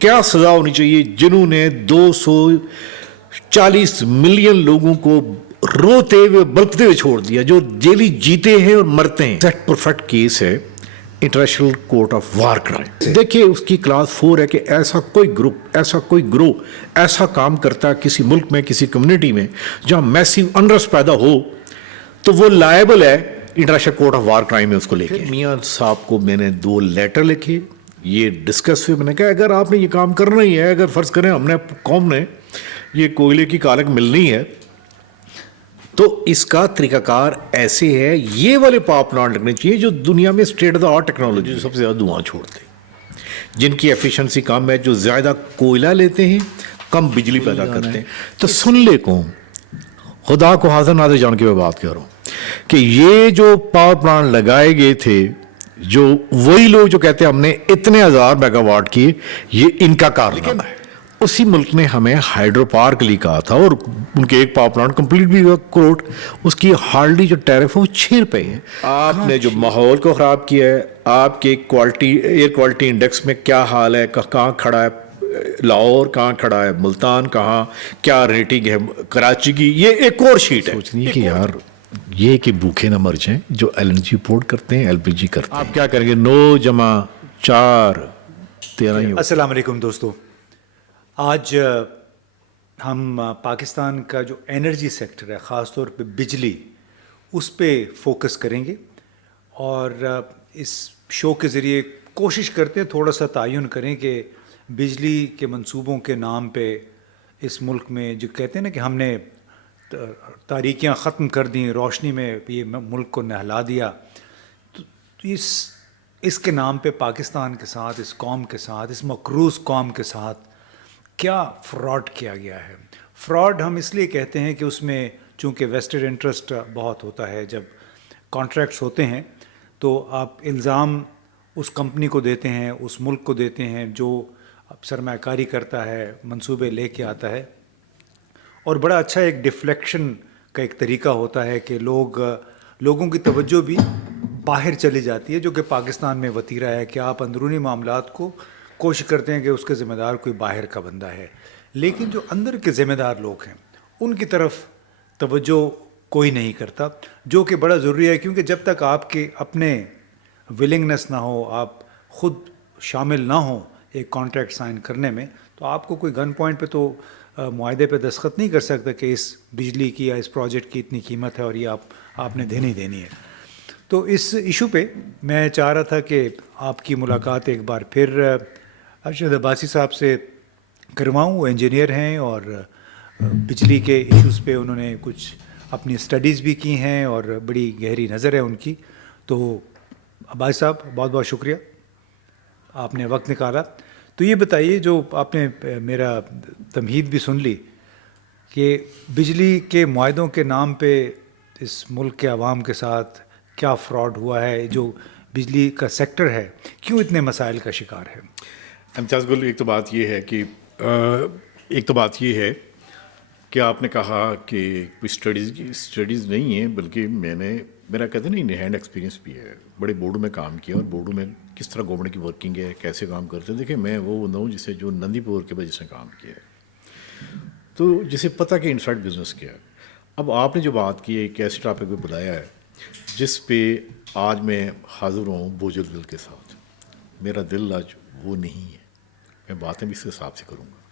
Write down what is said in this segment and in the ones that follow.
क्या सजा होनी चाहिए जिन्होंने 240 मिलियन लोगों को रोते हुए बलकते हुए छोड़ दिया, जो जेली जीते हैं और मरते हैं। सेट परफेक्ट केस है international court of war crime. देखिए उसकी क्लास 4 है कि ऐसा कोई ग्रुप, ऐसा कोई ग्रोह ऐसा काम करता है किसी मुल्क में, किसी कम्युनिटी में जहां मैसिव अनरेस्ट पैदा हो, तो वो लायबल है international court of war crime में उसको लेके। मियां साहब को मैंने 2 लेटर लिखे, ये डिस्कस हुए। मैंने कहा अगर आपने ये काम करना ही है, अगर फर्ज करें हमने कौम ने ये कोयले की कालक मिलनी है, तो इसका तरीकाकार ऐसे है, ये वाले पावर प्लांट लगने चाहिए जो दुनिया में state of the art technology, जो सबसे ज़्यादा धुआं छोड़ते हैं, जिनकी एफिशिएंसी कम है, जो ज़्यादा कोयला लेते हैं, कम बिजली पैदा करते हैं। तो सुन ले कौन, खुदा को हाजिर नाज़िर जान के मैं बात कर रहा हूँ कि ये जो पावर प्लांट लगाए गए थे, जो वही लोग जो कहते हैं हमने इतने हज़ार मेगावाट किए, ये इनका कारनामा है। उसी मुल्क ने हमें हाइड्रो पार्क लिए कहा था और उनके एक पावर प्लांट कंप्लीट भी हुआ कोर्ट, उसकी हार्डली जो टैरिफ है वो 6 रुपये है। आपने जो माहौल को ख़राब किया है, आपके क्वालिटी एयर क्वालिटी इंडेक्स में क्या हाल है, कहाँ खड़ा है लाहौर, कहाँ खड़ा है मुल्तान, कहाँ क्या रेटिंग है कराची की, ये एक और शीट है। सोचनी है कि यार ये कि भूखे ना मर जाएं जो LNG इंपोर्ट करते हैं, LPG करते हैं। आप क्या करेंगे? 9 जमा 4 13 ही। अस्सलाम वालेकुम दोस्तों, आज हम पाकिस्तान का जो एनर्जी सेक्टर है, ख़ास तौर पे बिजली, उस पे फोकस करेंगे और इस शो के ज़रिए कोशिश करते हैं थोड़ा सा तयन करें कि बिजली के मंसूबों के नाम पे इस मुल्क में जो कहते हैं ना कि हमने तारीकियाँ ख़त्म कर दी, रोशनी में ये मुल्क को नहला दिया, तो इसके नाम पे पाकिस्तान के साथ, इस कौम के साथ, इस मकरूज़ कौम के साथ क्या फ़्रॉड किया गया है। फ़्रॉड हम इसलिए कहते हैं कि उसमें चूँकि वेस्टेड इंटरेस्ट बहुत होता है। जब कॉन्ट्रैक्ट्स होते हैं तो आप इल्ज़ाम उस कंपनी को देते हैं, उस मुल्क को देते हैं जो सरमायाकारी करता है, मंसूबे लेके आता है, और बड़ा अच्छा एक डिफ्लेक्शन का एक तरीका होता है कि लोगों की तवज्जो भी बाहर चली जाती है, जो कि पाकिस्तान में वतीरा है कि आप अंदरूनी मामलात को कोशिश करते हैं कि उसके ज़िम्मेदार कोई बाहर का बंदा है, लेकिन जो अंदर के ज़िम्मेदार लोग हैं उनकी तरफ तवज्जो कोई नहीं करता, जो कि बड़ा ज़रूरी है। क्योंकि जब तक आपके अपने विलिंगनेस ना हो, आप ख़ुद शामिल ना हो एक कॉन्ट्रैक्ट साइन करने में, तो आपको कोई गन पॉइंट पे तो मुआहदे पे दस्तखत नहीं कर सकता कि इस बिजली की या इस प्रोजेक्ट की इतनी कीमत है और ये आपने देनी देनी है। तो इस इशू पे मैं चाह रहा था कि आपकी मुलाकात एक बार फिर अरशद अब्बासी साहब से करवाऊँ। वो इंजीनियर हैं और बिजली के इश्यूज़ पे उन्होंने कुछ अपनी स्टडीज़ भी की हैं और बड़ी गहरी नज़र है उनकी। तो अब्बासी साहब, बहुत बहुत शुक्रिया, आपने वक्त निकाला। तो ये बताइए, जो आपने मेरा तमहीद भी सुन ली कि बिजली के मुआहदों के नाम पे इस मुल्क के अवाम के साथ क्या फ़्रॉड हुआ है, जो बिजली का सेक्टर है क्यों इतने मसाइल का शिकार है। इम्तियाज़ गुल, एक तो बात ये है कि आपने कहा कि कोई स्टडीज़ नहीं है, बल्कि मेरा कहते नहीं इन हैंड एक्सपीरियंस भी है। बड़े बोर्डों में काम किया और बोर्डों में किस तरह गवर्नमेंट की वर्किंग है, कैसे काम करते हैं। देखिए मैं वो बंदा हूँ जिसे जो नंदीपुर के वजह से काम किया है, तो जिसे पता कि इनसाइड बिजनेस क्या है। अब आपने जो बात की है, एक ऐसे टॉपिक पे बुलाया है जिस पे आज मैं हाजिर हूँ बोझल दिल के साथ। मेरा दिल आज वो नहीं है, मैं बातें भी इस हिसाब से करूँगा।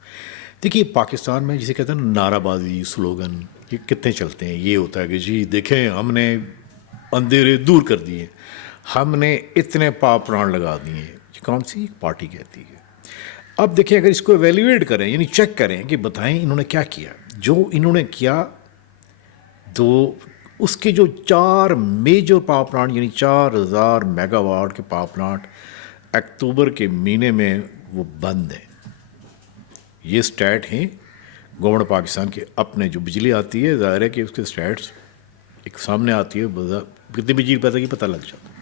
देखिए पाकिस्तान में जिसे कहते हैं नाराबाजी, स्लोगन, ये कितने चलते हैं। ये होता है कि जी देखें हमने अंधेरे दूर कर दिए, हमने इतने पावर प्लांट लगा दिए। ये कौन सी पार्टी कहती है? अब देखिए अगर इसको एवेल्यूएट करें, यानी चेक करें कि बताएं इन्होंने क्या किया। जो इन्होंने किया, तो उसके जो 4 मेजर पावर प्लांट यानी 4000 मेगावाट के पावर प्लांट अक्टूबर के महीने में वो बंद हैं। ये स्टैट हैं गवर्नमेंट पाकिस्तान के अपने। जो बिजली आती है ज़ाहिर है कि उसके स्टैट्स एक सामने आती है, कितनी बिजली पैदा की पता लग जाता है।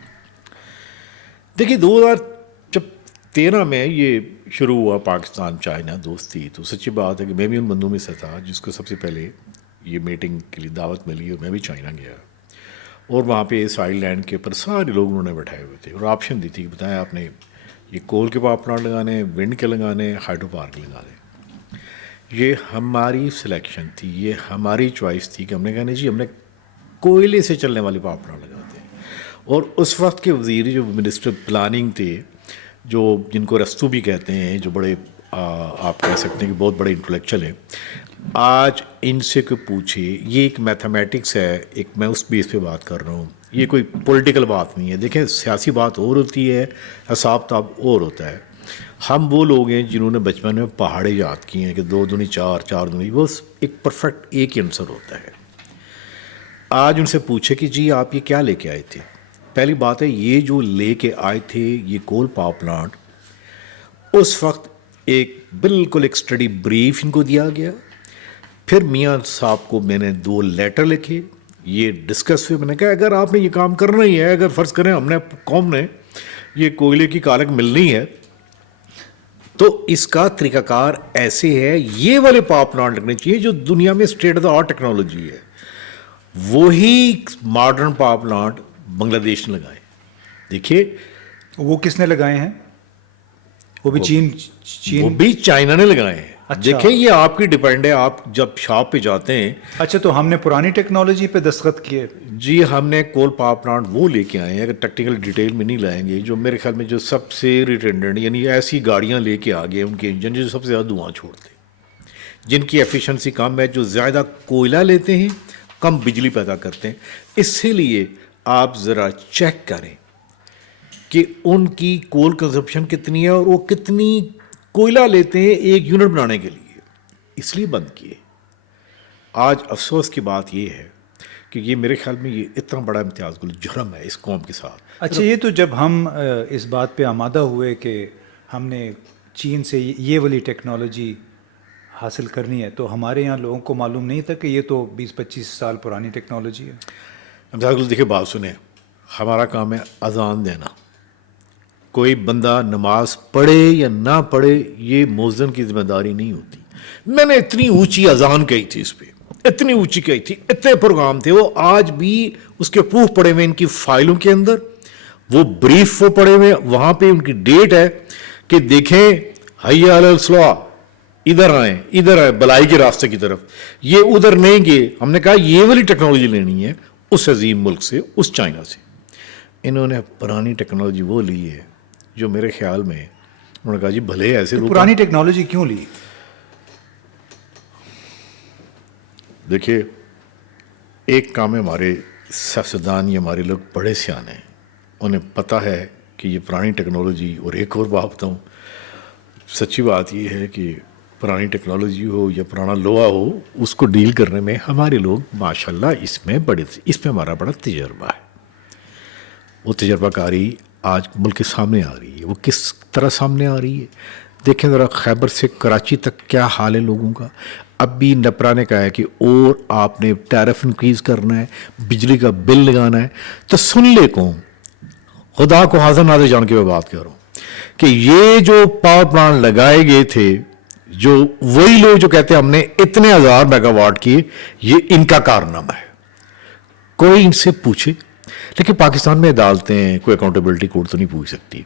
देखिए 2013 में ये शुरू हुआ पाकिस्तान चाइना दोस्ती, तो सच्ची बात है कि मैं भी उन बंदों में से था जिसको सबसे पहले ये मीटिंग के लिए दावत मिली और मैं भी चाइना गया। और वहाँ पे इस आइलैंड के ऊपर सारे लोग उन्होंने बैठाए हुए थे और ऑप्शन दी थी कि बताएं आपने ये कोल के पावर प्लांट लगाने, विंड के लगाने, हाइड्रो पार्क लगाने, ये हमारी सिलेक्शन थी, ये हमारी चॉइस थी कि हमने कहा नहीं जी हमने कोयले से चलने वाले पावर प्लांट लगाते हैं। और उस वक्त के वज़ीर जो मिनिस्टर प्लानिंग थे, जो जिनको रस्तू भी कहते हैं, जो बड़े आप कह सकते हैं कि बहुत बड़े इंटेलेक्चुअल हैं, आज इनसे कोई पूछे, ये एक मैथमेटिक्स है, एक मैं उस बेस पे बात कर रहा हूँ, ये कोई पॉलिटिकल बात नहीं है। देखें सियासी बात और होती है, हिसाब किताब और होता है। हम वो लोग हैं जिन्होंने बचपन में पहाड़े याद किए हैं कि 2 दूनी 4, 4 दूनी, वो एक परफेक्ट एक ही आंसर होता है। आज उनसे पूछे कि जी आप ये क्या लेके आए थे। पहली बात है ये जो लेके आए थे ये कोल पावर प्लांट, उस वक्त एक बिल्कुल एक स्टडी ब्रीफ इनको दिया गया, फिर मियाँ साहब को मैंने 2 लेटर लिखे, ये डिस्कस हुए। मैंने कहा अगर आपने ये काम करना ही है, अगर फ़र्ज़ करें हमने कौम ने ये कोयले की कालक मिलनी है, तो इसका तरीकाकार ऐसे है, ये वाले पावर प्लांट लगने चाहिए जो दुनिया में state of the art technology है। वही मॉडर्न पावर प्लांट बांग्लादेश ने लगाए। देखिए वो किसने लगाए हैं? वो भी चीन वो भी चाइना ने लगाए हैं। अच्छा। देखिए ये आपकी डिपेंड है, आप जब शॉप पे जाते हैं। अच्छा, तो हमने पुरानी टेक्नोलॉजी पे दस्तखत किए? जी हमने कोल पावर प्लांट वो लेके आए हैं, अगर टेक्निकल डिटेल में नहीं लाएंगे, जो मेरे ख्याल में जो सबसे रिटेंडेंट यानी ऐसी गाड़ियाँ लेके आ गए उनके इंजन जो सबसे ज़्यादा धुआं छोड़ते हैं, जिनकी एफिशिएंसी कम है, जो ज़्यादा कोयला लेते हैं, कम बिजली पैदा करते हैं। इसलिए आप ज़रा चेक करें कि उनकी कोल कंजप्शन कितनी है और वो कितनी कोयला लेते हैं एक यूनिट बनाने के लिए, इसलिए बंद किए। आज अफसोस की बात ये है कि ये मेरे ख्याल में ये इतना बड़ा इम्तियाज़ गुल जुर्म है इस कौम के साथ। अच्छा, ये तो जब हम इस बात पे आमादा हुए कि हमने चीन से ये वाली टेक्नोलॉजी हासिल करनी है, तो हमारे यहाँ लोगों को मालूम नहीं था कि ये तो 20-25 साल पुरानी टेक्नोलॉजी है। इम्तियाज़ गुल देखिए बात सुने, हमारा काम है अजान देना। कोई बंदा नमाज पढ़े या ना पढ़े ये मौज़न की जिम्मेदारी नहीं होती। मैंने इतनी ऊंची अजान कही थी, इस पर इतनी ऊंची कही थी, इतने प्रोग्राम थे, वो आज भी उसके प्रूफ पड़े हुए इनकी फाइलों के अंदर, वो ब्रीफ वो पड़े हुए, वहाँ पे उनकी डेट है कि देखें हय्या अलल सलाह, इधर आए भलाई के रास्ते की तरफ, ये उधर नहीं गए। हमने कहा ये वाली टेक्नोलॉजी लेनी है उस अजीम मुल्क से, उस चाइना से। इन्होंने पुरानी टेक्नोलॉजी वो ली है जो मेरे ख्याल में उन्होंने कहा जी भले ऐसे लोग। पुरानी टेक्नोलॉजी क्यों ली? देखिए एक काम है, हमारे सियासतदान ये हमारे लोग बड़े सियाने हैं, उन्हें पता है कि ये पुरानी टेक्नोलॉजी। और एक और बात बताऊँ, सच्ची बात ये है कि पुरानी टेक्नोलॉजी हो या पुराना लोहा हो, उसको डील करने में हमारे लोग माशाल्लाह इसमें हमारा बड़ा तजर्बा है। वो तजर्बाकारी आज मुल्क के सामने आ रही है। वो किस तरह सामने आ रही है देखें ज़रा, खैबर से कराची तक क्या हाल है लोगों का। अब भी नपरा ने कहा है कि और आपने टैरिफ इंक्रीज़ करना है, बिजली का बिल लगाना है, तो सुन ले कौन, खुदा को हाजिर नाज़िर जान के मैं बात कर रहा हूँ कि ये जो पावर प्लांट लगाए गए थे, जो वही लोग जो कहते हैं हमने इतने 1000 मेगावाट किए, ये इनका कारनामा है। कोई इनसे पूछे, लेकिन पाकिस्तान में अदालतें हैं, कोई अकाउंटेबिलिटी कोर्ट तो नहीं पूछ सकती।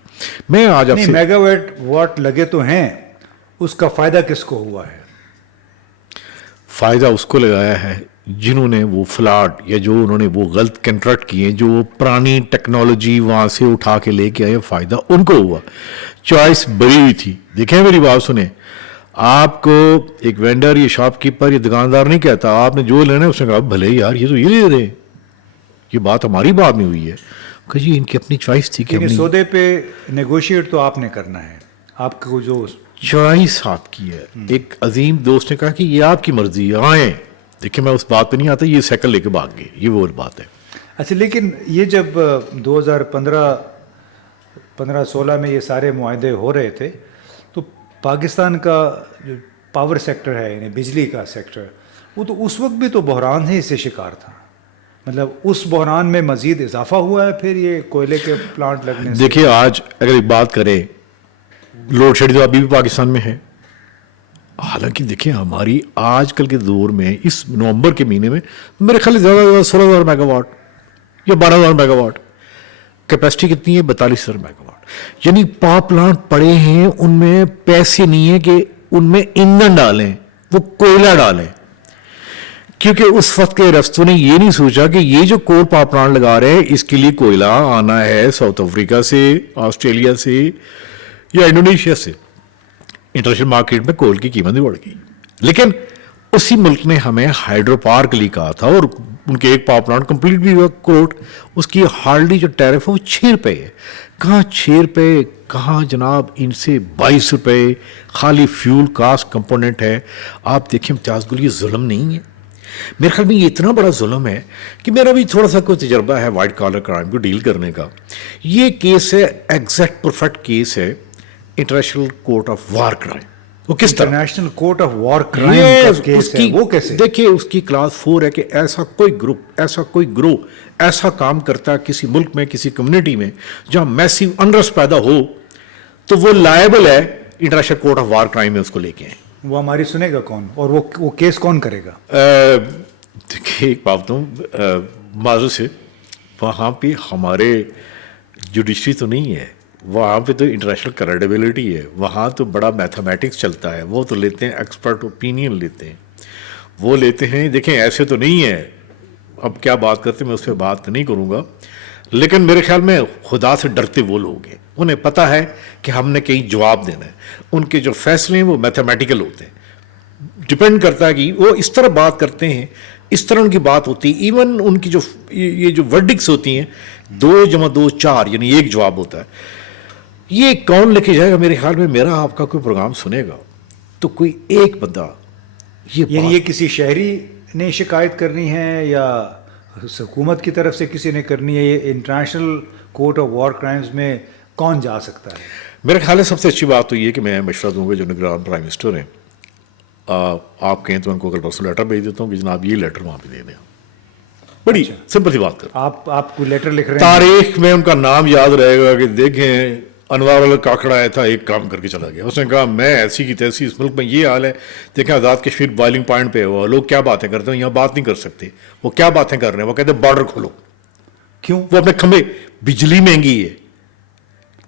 मैं आज आपसे मेगावाट लगे तो हैं, उसका फायदा किसको हुआ है? फ़ायदा उसको लगाया है जिन्होंने वो फ्लॉट या जो उन्होंने वो गलत कंट्रैक्ट किए, जो वो पुरानी टेक्नोलॉजी वहाँ से उठा के लेके आए, फ़ायदा उनको हुआ। चॉइस बड़ी हुई थी। देखें मेरी बात सुने, आपको एक वेंडर या शॉपकीपर या दुकानदार नहीं कहता आपने जो लेना है, उसने कहा भले यार ये तो ये ले रहे हैं, ये बात हमारी बात में हुई है कि जी इनकी अपनी चॉइस थी कि सौदे पे नेगोशिएट तो आपने करना है, आपको जो चॉइस आपकी है। एक अजीम दोस्त ने कहा कि ये आपकी मर्जी है, आए। देखिए मैं उस बात पे नहीं आता, ये साइकिल लेके भाग गए, ये वो बात है। अच्छा, लेकिन ये जब 2015-16 में ये सारे मुआहदे हो रहे थे, तो पाकिस्तान का जो पावर सेक्टर है यानी बिजली का सेक्टर, वो तो उस वक्त भी तो बहरान ही इससे शिकार था। मतलब उस बहरान में मज़ीद इजाफा हुआ है फिर ये कोयले के प्लांट लगने से। देखिए आज अगर एक बात करें, लोड शेडिंग तो अभी भी पाकिस्तान में है। हालांकि देखिए हमारी आजकल के दौर में इस नवंबर के महीने में मेरे ख्याल ज़्यादा 16,000 मेगावाट या 12,000 मेगावाट कैपेसिटी कितनी है, 42,000 मेगावाट। یعنی پاور پلانٹ پڑے ہیں, ان میں پیسے نہیں ہیں کہ ان میں ایندھن ڈالیں, وہ کوئلہ ڈالیں, کیونکہ اس وقت کے رفتوں نے یہ نہیں سوچا کہ یہ جو کول پاور پلانٹ لگا رہے ہیں اس کے لیے کوئلہ آنا ہے ساؤتھ افریقہ سے, آسٹریلیا سے یا انڈونیشیا سے. انٹرنیشنل مارکیٹ میں کول کی قیمت بھی بڑھ گئی, لیکن اسی ملک نے ہمیں ہائیڈرو پاور کے لیے کہا تھا, اور ان کے ایک پاور پلانٹ کمپلیٹ بھی ہوا کوٹ, اس کی ہارڈلی جو ٹیرف ہے وہ 6 روپے ہے. کہاں 6 روپے, کہاں جناب ان سے 22 روپے خالی فیول کاسٹ کمپوننٹ ہے. آپ دیکھیں امتیاز گل, یہ ظلم نہیں ہے. میرے خیال میں یہ اتنا بڑا ظلم ہے کہ میرا بھی تھوڑا سا کوئی تجربہ ہے وائٹ کالر کرائم کو ڈیل کرنے کا. یہ کیس ہے ایگزیکٹ پرفیکٹ کیس ہے international court of war crime. وہ کس طرح international court of war crime کا کیس ہے, وہ کیسے؟ دیکھیے اس کی کلاس 4 ہے کہ ایسا کوئی گروپ, ایسا کوئی گروہ ایسا کام کرتا ہے کسی ملک میں, کسی کمیونٹی میں جہاں میسیو انرسٹ پیدا ہو, تو وہ لائبل ہے international court of war crime میں اس کو لے کے آئیں. وہ ہماری سنے گا کون, اور وہ کیس کون کرے گا؟ دیکھیے ایک بات ہوں معذرت سے, وہاں پہ ہمارے جوڈیشری تو نہیں ہے, وہاں پہ تو انٹرنیشنل کریڈیبلٹی ہے, وہاں تو بڑا میتھمیٹکس چلتا ہے, وہ تو لیتے ہیں ایکسپرٹ اوپینین لیتے ہیں, وہ لیتے ہیں. دیکھیں ایسے تو نہیں ہے, اب کیا بات کرتے میں اس پہ بات نہیں کروں گا, لیکن میرے خیال میں خدا سے ڈرتے وہ لوگ ہیں, انہیں پتہ ہے کہ ہم نے کہیں جواب دینا ہے. ان کے جو فیصلے ہیں وہ میتھمیٹیکل ہوتے ہیں, ڈپینڈ کرتا ہے کہ وہ اس طرح بات کرتے ہیں, اس طرح ان کی بات ہوتی ہے. ایون ان کی جو یہ جو ورڈکس ہوتی ہیں 2 + 2 4 یعنی ایک جواب ہوتا ہے. یہ کون لے کے جائے گا؟ میرے خیال میں میرا آپ کا کوئی پروگرام سنے گا تو کوئی ایک بندہ یعنی یہ کسی شہری نے شکایت کرنی ہے یا حکومت کی طرف سے کسی نے کرنی ہے؟ یہ international court of war crimes میں کون جا سکتا ہے؟ میرے خیال ہے سب سے اچھی بات تو یہ کہ میں مشورہ دوں گا جو نگران پرائم منسٹر ہیں, آپ کہیں تو ان کو کل پرسوں لیٹر بھیج دیتا ہوں کہ جناب یہ لیٹر وہاں پہ دے دیں. بڑی سمپل سی بات کر, آپ کو لیٹر لکھ رہے ہیں, تاریخ میں ان کا نام یاد رہے گا کہ دیکھیں انوار اللہ کاکڑا آیا تھا, ایک کام کر کے چلا گیا, اس نے کہا میں ایسی کی تیسی, اس ملک میں یہ حال ہے, دیکھیں آزاد کشمیر بائلنگ پوائنٹ پہ ہوا, لوگ کیا باتیں کرتے ہیں, یہاں بات نہیں کر سکتے. وہ کیا باتیں کر رہے ہیں, وہ کہتے ہیں بارڈر کھولو. کیوں؟ وہ اپنے کھمبے, بجلی مہنگی ہے.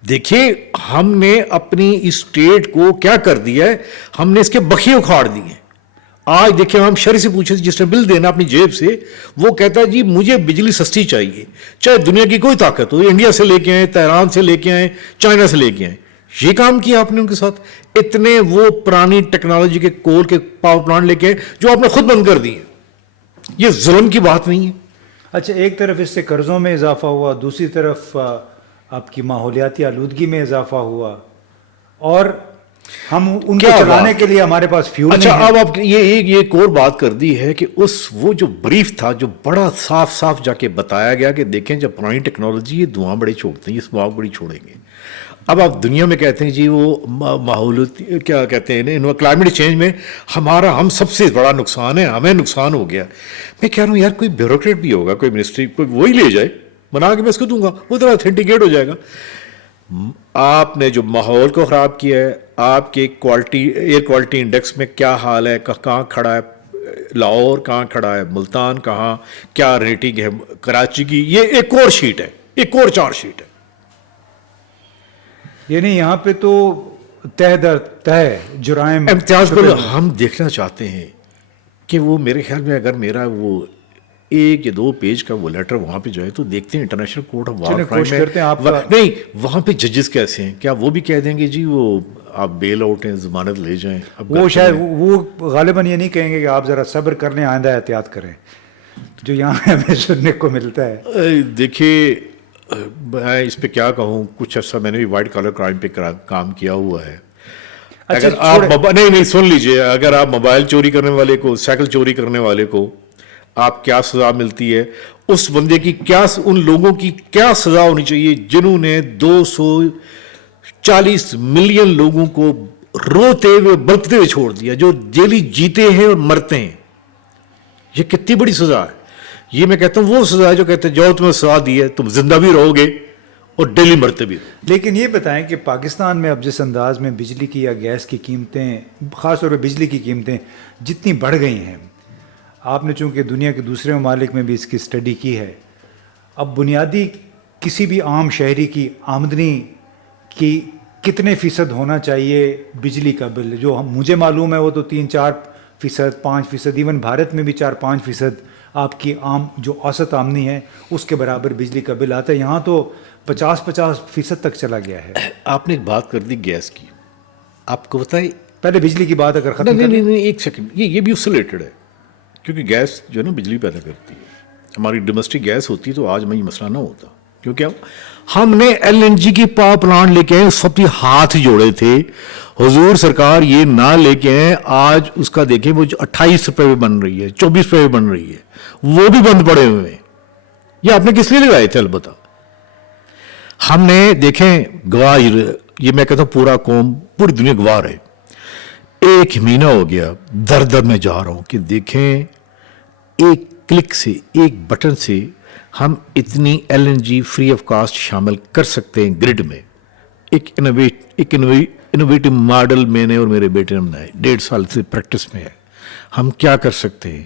دیکھیے ہم نے اپنی اسٹیٹ کو کیا کر دیا ہے, ہم نے اس کے بخیے اکھاڑ دیے ہیں. آج دیکھیں ہم شہری سے پوچھے جس نے بل دینا اپنی جیب سے, وہ کہتا ہے جی مجھے بجلی سستی چاہیے, چاہے دنیا کی کوئی طاقت ہو, انڈیا سے لے کے آئیں, تیران سے لے کے آئیں, چائنا سے لے کے آئیں. یہ کام کیا آپ نے ان کے ساتھ, اتنے وہ پرانی ٹیکنالوجی کے کول کے پاور پلانٹ لے کے آئے جو آپ نے خود بند کر دیے. یہ ظلم کی بات نہیں ہے. اچھا, ایک طرف اس سے قرضوں میں اضافہ ہوا, دوسری طرف آپ کی ماحولیاتی آلودگی میں اضافہ ہوا, اور ہم ان کو چلانے کے لیے ہمارے پاس فیول نہیں ہے. اچھا اب آپ یہ ایک اور بات کر دی ہے کہ وہ جو بریف تھا جو بڑا صاف صاف جا کے بتایا گیا کہ دیکھیں جب پرانی ٹیکنالوجی یہ دھواں بڑے چھوڑتے ہیں, یہ اسماگ بڑی چھوڑیں گے. اب آپ دنیا میں کہتے ہیں جی وہ ماحولیاتی کیا کہتے ہیں کلائمیٹ چینج میں ہم سب سے بڑا نقصان ہے, ہمیں نقصان ہو گیا. میں کہہ رہا ہوں یار کوئی بیوروکریٹ بھی ہوگا, کوئی منسٹری, کوئی وہی لے جائے بنا کے میں اس کو دوں گا, وہ طرح اتھینٹیکیٹ ہو جائے گا. آپ نے جو ماحول کو خراب کیا ہے, آپ کے ایئر کوالٹی انڈیکس میں کیا حال ہے, کہاں کھڑا ہے لاہور, کہاں کھڑا ہے ملتان, کہاں کیا ریٹنگ ہے کراچی کی, یہ ایک اور شیٹ ہے, ایک اور 4 شیٹ ہے. یعنی یہاں پہ تو تہ در تہ جرائم. امتیاز کو ہم دیکھنا چاہتے ہیں کہ وہ میرے خیال میں اگر میرا وہ 1 یا 2 پیج کا وہ لیٹر وہاں پہ جو ہے تو دیکھتے ہیں international court of war crime میں نہیں وہاں پہ ججز کیسے ہیں, کیا وہ بھی کہہ دیں گے جی وہ آپ بیل آؤٹ ہیں, ضمانت لے جائیں. وہ شاید وہ غالباً یہ نہیں کہیں گے کہ آپ ذرا صبر کر لیں, آئندہ احتیاط کریں, جو یہاں ہمیں سننے کو ملتا ہے. دیکھیے میں اس پہ کیا کہوں, کچھ عرصہ میں نے بھی وائٹ کالر کرائم پہ کام کیا ہوا ہے. اگر آپ نہیں سن لیجئے, اگر آپ موبائل چوری کرنے والے کو, سائیکل چوری کرنے والے کو آپ کیا سزا ملتی ہے, اس بندے کی کیا, ان لوگوں کی کیا سزا ہونی چاہیے جنہوں نے 240 ملین لوگوں کو روتے ہوئے بلکتے ہوئے چھوڑ دیا, جو ڈیلی جیتے ہیں اور مرتے ہیں. یہ کتنی بڑی سزا ہے. یہ میں کہتا ہوں وہ سزا ہے جو کہتے ہیں جاؤ تمہیں سزا دی ہے, تم زندہ بھی رہو گے اور ڈیلی مرتے بھی. لیکن یہ بتائیں کہ پاکستان میں اب جس انداز میں بجلی کی یا گیس کی قیمتیں, خاص طور پہ بجلی کی قیمتیں جتنی بڑھ گئی ہیں, آپ نے چونکہ دنیا کے دوسرے ممالک میں بھی اس کی اسٹڈی کی ہے, اب بنیادی کسی بھی عام شہری کی آمدنی کہ کتنے فیصد ہونا چاہیے بجلی کا بل. جو مجھے معلوم ہے وہ تو 3-4%، 5%، ایون بھارت میں بھی 4-5% آپ کی عام جو اوسط آمدنی ہے اس کے برابر بجلی کا بل آتا ہے. یہاں تو 50% تک چلا گیا ہے. آپ نے ایک بات کر دی گیس کی. آپ کو بتائیں، پہلے بجلی کی بات اگر ختم نہیں کریں. نہیں ایک سیکنڈ، یہ بھی اس سے ریلیٹڈ ہے، کیونکہ گیس جو ہے نا بجلی پیدا کرتی ہے. ہماری ڈومیسٹک گیس ہوتی تو آج میں یہ مسئلہ نہ ہوتا. کیونکہ ہم نے LNG کی پاور پلانٹ لے کے آئے، سب کے ہاتھ جوڑے تھے. حضور سرکار یہ نہ لے کے آئے، آج اس کا دیکھیں وہ 28 روپے پہ بن رہی ہے، 24 روپے پہ بن رہی ہے، وہ بھی بند پڑے ہوئے ہیں. یہ آپ نے کس لیے لگائے تھے؟ البتہ ہم نے دیکھیں گواہ، یہ میں کہتا ہوں پورا قوم، پوری دنیا گواہ ہے. ایک مہینہ ہو گیا در میں جا رہا ہوں کہ دیکھیں ایک کلک سے، ایک بٹن سے ہم اتنی LNG فری آف کاسٹ شامل کر سکتے ہیں گرڈ میں. ایک انوویٹو ماڈل میں نے اور میرے بیٹے نے بنایا، 1.5 سال سے پریکٹس میں ہے. ہم کیا کر سکتے ہیں؟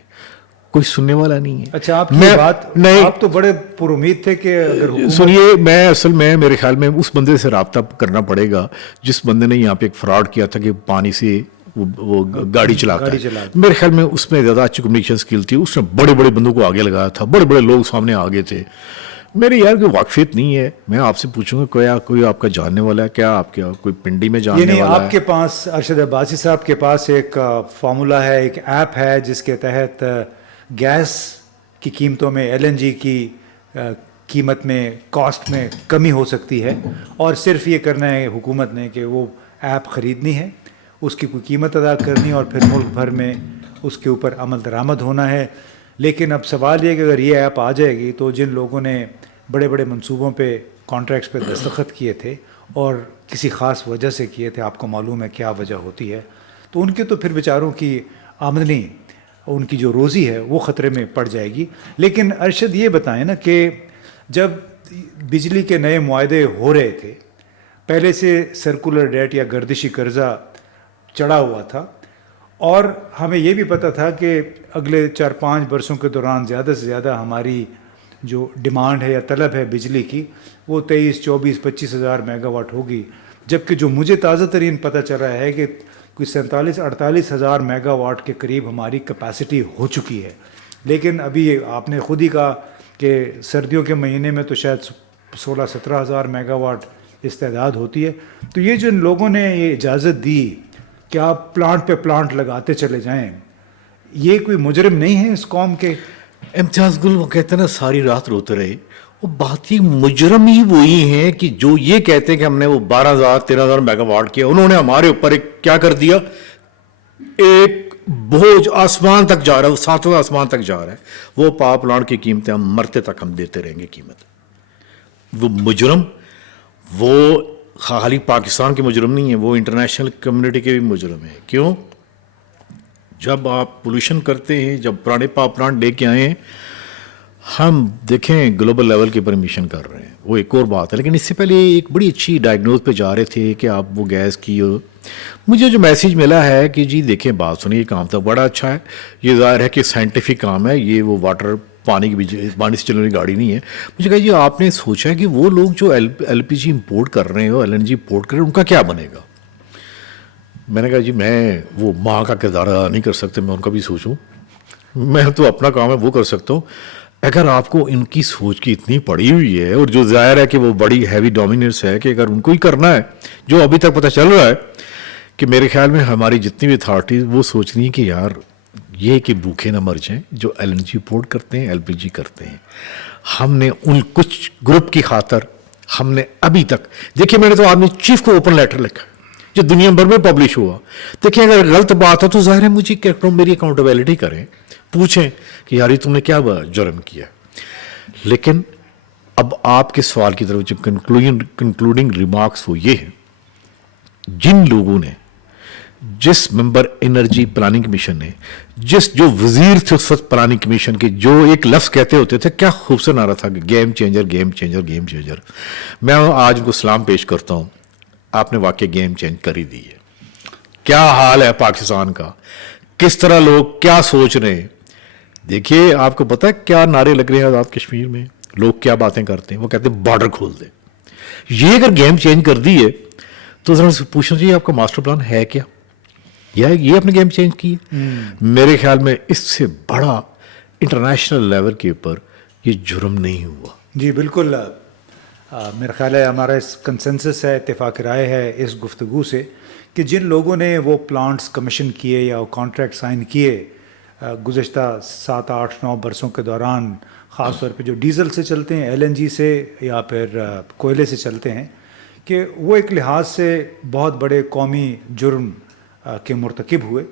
کوئی سننے والا نہیں ہے. اچھا، آپ کی بات، آپ تو بڑے پر امید تھے کہ اگر سنیے، میں اصل میں میرے خیال میں اس بندے سے رابطہ کرنا پڑے گا جس بندے نے یہاں پہ ایک فراڈ کیا تھا کہ پانی سے وہ گاڑی چلاتا ہے. میرے خیال میں اس میں زیادہ اچھی کمیونیکیشن سکل تھی. اس نے بڑے بڑے بندوں کو آگے لگایا تھا، بڑے بڑے لوگ سامنے آگے تھے. میرے یار کوئی واقفیت نہیں ہے. میں آپ سے پوچھوں گا کوئی آپ کا جاننے والا ہے کیا؟ آپ کے کوئی پنڈی میں جاننے والا ہے؟ آپ کے پاس ارشد عباسی صاحب کے پاس ایک فارمولا ہے، ایک ایپ ہے جس کے تحت گیس کی قیمتوں میں، LNG کی قیمت میں، کاسٹ میں کمی ہو سکتی ہے. اور صرف یہ کرنا ہے حکومت نے کہ وہ ایپ خریدنی ہے، اس کی کوئی قیمت ادا کرنی ہے اور پھر ملک بھر میں اس کے اوپر عمل درآمد ہونا ہے. لیکن اب سوال یہ کہ اگر یہ ایپ آ جائے گی تو جن لوگوں نے بڑے بڑے منصوبوں پہ، کانٹریکٹس پہ دستخط کیے تھے اور کسی خاص وجہ سے کیے تھے، آپ کو معلوم ہے کیا وجہ ہوتی ہے، تو ان کے تو پھر بیچاروں کی آمدنی، ان کی جو روزی ہے وہ خطرے میں پڑ جائے گی. لیکن ارشد یہ بتائیں نا کہ جب بجلی کے نئے معاہدے ہو رہے تھے، پہلے سے سرکولر ڈیٹ یا گردشی قرضہ چڑھا ہوا تھا، اور ہمیں یہ بھی پتہ تھا کہ اگلے 4-5 برسوں کے دوران زیادہ سے زیادہ ہماری جو ڈیمانڈ ہے یا طلب ہے بجلی کی وہ 23-24-25 ہزار میگا واٹ ہوگی. جبکہ جو مجھے تازہ ترین پتہ چل رہا ہے کہ کوئی 47-48 ہزار میگا واٹ کے قریب ہماری کیپیسٹی ہو چکی ہے. لیکن ابھی آپ نے خود ہی کہا کہ سردیوں کے مہینے میں تو شاید 16-17 ہزار میگا واٹ استعداد ہوتی ہے. تو یہ جو ان لوگوں نے یہ اجازت دی کہ آپ پلانٹ پہ پلانٹ لگاتے چلے جائیں، یہ کوئی مجرم نہیں ہے اس قوم کے؟ امتیاز گل وہ کہتے ہیں نا ساری رات روتے رہے. وہ بات ہی مجرم ہی وہی ہیں کہ جو یہ کہتے ہیں کہ ہم نے وہ 12,000-13,000 میگا واٹ کیا، انہوں نے ہمارے اوپر ایک کیا کر دیا، ایک بوجھ آسمان تک جا رہا ہے، وہ 7واں آسمان تک جا رہا ہے. وہ پاور پلانٹ کی قیمتیں ہم مرتے تک ہم دیتے رہیں گے قیمت. وہ مجرم، وہ خالی پاکستان کے مجرم نہیں ہیں، وہ انٹرنیشنل کمیونٹی کے بھی مجرم ہیں. کیوں؟ جب آپ پولوشن کرتے ہیں، جب پرانے پاور پلانٹ لے کے آئے ہیں، ہم دیکھیں گلوبل لیول کے پر ایمیشن کر رہے ہیں، وہ ایک اور بات ہے. لیکن اس سے پہلے ایک بڑی اچھی ڈائگنوز پہ جا رہے تھے کہ آپ وہ گیس کی، مجھے جو میسیج ملا ہے کہ جی دیکھیں بات سنیں، یہ کام تو بڑا اچھا ہے، یہ ظاہر ہے کہ سائنٹیفک کام ہے، یہ وہ واٹر پانی سے چلنے والی گاڑی نہیں ہے. مجھے کہا جی آپ نے سوچا ہے کہ وہ لوگ جو LPG امپورٹ کر رہے ہیں، LNG امپورٹ کر رہے ہیں، ان کا کیا بنے گا؟ میں نے کہا جی میں وہ ماں کا کردار ادا نہیں کر سکتے، میں ان کا بھی سوچوں، میں تو اپنا کام ہے وہ کر سکتا ہوں. اگر آپ کو ان کی سوچ کی اتنی پڑی ہوئی ہے، اور جو ظاہر ہے کہ وہ بڑی ہیوی ڈومیننس ہے، کہ اگر ان کو ہی کرنا ہے، جو ابھی تک پتہ چل رہا ہے کہ میرے خیال میں ہماری جتنی بھی اتھارٹیز وہ سوچ رہی ہیں کہ یار یہ کہ بھوکے نہ مر جائیں جو LNG امپورٹ کرتے ہیں، LPG کرتے ہیں. ہم نے ان کچھ گروپ کی خاطر ہم نے ابھی تک، دیکھیے میں نے تو آدمی چیف کو اوپن لیٹر لکھا جو دنیا بھر میں پبلش ہوا. دیکھیں اگر غلط بات ہو تو ظاہر ہے مجھے میری اکاؤنٹیبلٹی کریں، پوچھیں کہ یار تم نے کیا جرم کیا. لیکن اب آپ کے سوال کی طرف جب کنکلوڈنگ ریمارکس وہ یہ ہے، جن لوگوں نے، جس ممبر انرجی پلاننگ کمیشن نے، جو وزیر تھے اس وقت پلاننگ کمیشن کے، جو ایک لفظ کہتے ہوتے تھے، کیا خوبصورت نعرہ تھا کہ game changer game changer game changer. میں آج ان کو سلام پیش کرتا ہوں، آپ نے واقعی گیم چینج کر ہی دی ہے. کیا حال ہے پاکستان کا، کس طرح لوگ کیا سوچ رہے ہیں. دیکھیے آپ کو پتہ ہے کیا نعرے لگ رہے ہیں آزاد کشمیر میں، لوگ کیا باتیں کرتے ہیں، وہ کہتے ہیں بارڈر کھول دیں. یہ اگر گیم چینج کر دی ہے तो ज़रा से पूछना चाहिए आपका मास्टर प्लान है क्या, ये अपने गेम चेंज की है? मेरे ख्याल में इससे बड़ा इंटरनेशनल लेवल के ऊपर ये जुर्म नहीं हुआ। जी बिल्कुल, मेरा ख्याल है हमारा इस कंसेंसस है, इत्तेफाक राय है इस गुफ्तगू से कि जिन लोगों ने वो प्लांट्स कमीशन किए या वो कॉन्ट्रैक्ट साइन किए गुज़श्ता 7-8-9 बरसों के दौरान, ख़ास तौर पे जो डीज़ल से चलते हैं, LNG से या फिर कोयले से चलते हैं, कि वो एक लिहाज से बहुत बड़े कौमी जुर्म के मुर्तकिब हुए।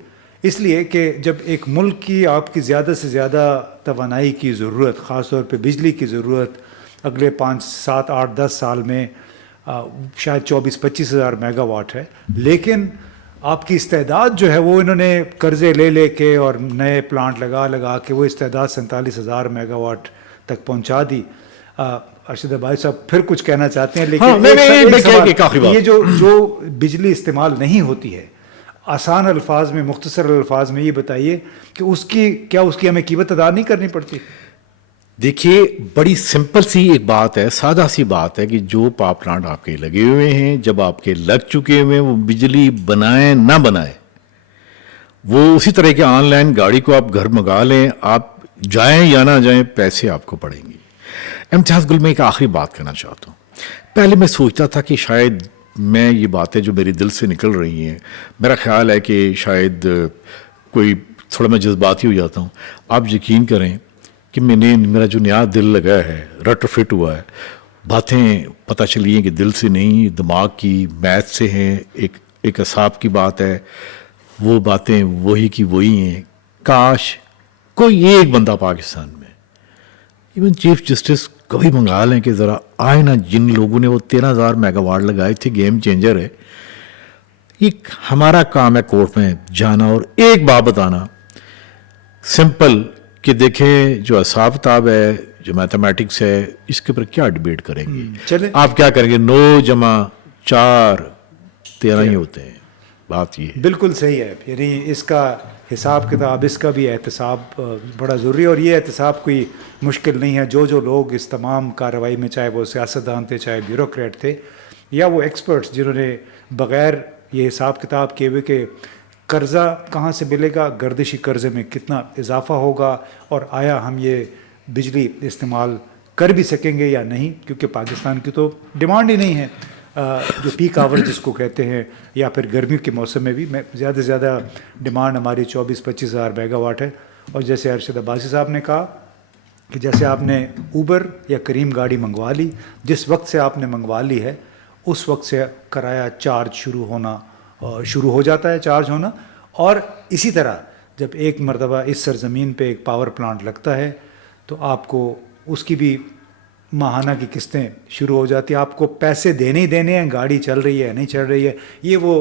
इसलिए कि जब एक मुल्क की आपकी ज़्यादा से ज़्यादा तवानाई की ज़रूरत, ख़ास तौर पे बिजली की ज़रूरत अगले 5, 7, 8, 10 साल में शायद 24-25 हज़ार मेगावाट है, लेकिन आपकी इस्तेदाद जो है वो इन्होंने कर्ज़े ले के और नए प्लांट लगा के वो इस्तेदाद 47 हज़ार मेगावाट तक पहुंचा दी। अरशद भाई साहब फिर कुछ कहना चाहते हैं, लेकिन ये जो बिजली इस्तेमाल नहीं होती है, आसान अल्फाज में, मुख्तसर अल्फाज में ये बताइए कि उसकी हमें कीमत अदा नहीं करनी पड़ती? देखिए, बड़ी सिंपल सी एक बात है, सादा सी बात है कि जो पावर प्लांट आपके लगे हुए हैं, जब आपके लग चुके हुए हैं, वो बिजली बनाए ना बनाए, वो उसी तरह के ऑनलाइन गाड़ी को आप घर मंगा लें, आप जाएं या ना जाएं, पैसे आपको पड़ेंगे। इम्तियाज़ गुल, मैं एक आखिरी बात करना चाहता हूँ। पहले मैं सोचता था कि शायद मैं ये बातें जो मेरे दिल से निकल रही हैं, मेरा ख्याल है कि शायद कोई थोड़ा मैं जज्बाती हो जाता हूँ। आप यकीन करें कि मेरा जो नया दिल लगा है, रेट्रोफिट हुआ है, बातें पता चली हैं कि दिल से नहीं, दिमाग की, मैथ से हैं, एक असाब की बात है, वो बातें वही की वही हैं। काश कोई एक बंदा पाकिस्तान में, इवन चीफ जस्टिस कभी मंगा लें कि ज़रा आए ना, जिन लोगों ने वो 13,000 मेगावाट लगाए थे, गेम चेंजर है। एक हमारा काम है कोर्ट में जाना और एक बात बताना सिंपल कि देखें जो हिसाब किताब है, जो मैथमेटिक्स है, इसके ऊपर क्या डिबेट करेंगे। चले आप क्या करेंगे, 9 जमा 4 13 ही होते हैं। बात ये बिल्कुल सही है, यानी इसका हिसाब किताब, इसका भी एहतसाब बड़ा ज़रूरी है, और ये एहतसाब कोई मुश्किल नहीं है। जो लोग इस तमाम कार्रवाई में, चाहे वो सियासतदान थे, चाहे ब्यूरोक्रेट थे, या वो एक्सपर्ट्स जिन्होंने बग़ैर ये हिसाब किताब किए हुए कि कर्ज़ा कहाँ से मिलेगा, गर्दिशी कर्ज़े में कितना इजाफ़ा होगा, और आया हम ये बिजली इस्तेमाल कर भी सकेंगे या नहीं, क्योंकि पाकिस्तान की तो डिमांड ही नहीं है, जो पीक आवर जिसको कहते हैं, या फिर गर्मियों के मौसम में भी ज़्यादा से ज़्यादा डिमांड हमारी 24-25 हज़ार मेगावाट है। और जैसे अरशद अब्बासी साहब ने कहा कि जैसे आपने ऊबर या करीम गाड़ी मंगवा ली, जिस वक्त से आपने मंगवा ली है उस वक्त से किराया चार्ज शुरू हो जाता है चार्ज होना। और इसी तरह जब एक मरतबा इस सरज़मीन पे एक पावर प्लांट लगता है तो आपको उसकी भी माहाना की किस्तें शुरू हो जाती हैं, आपको पैसे देने ही देने हैं, गाड़ी चल रही है नहीं चल रही है। ये वो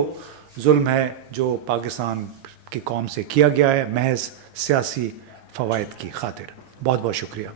जुल्म है जो पाकिस्तान की कौम से किया गया है, महज सियासी फ़वाइद की खातिर। बहुत बहुत शुक्रिया।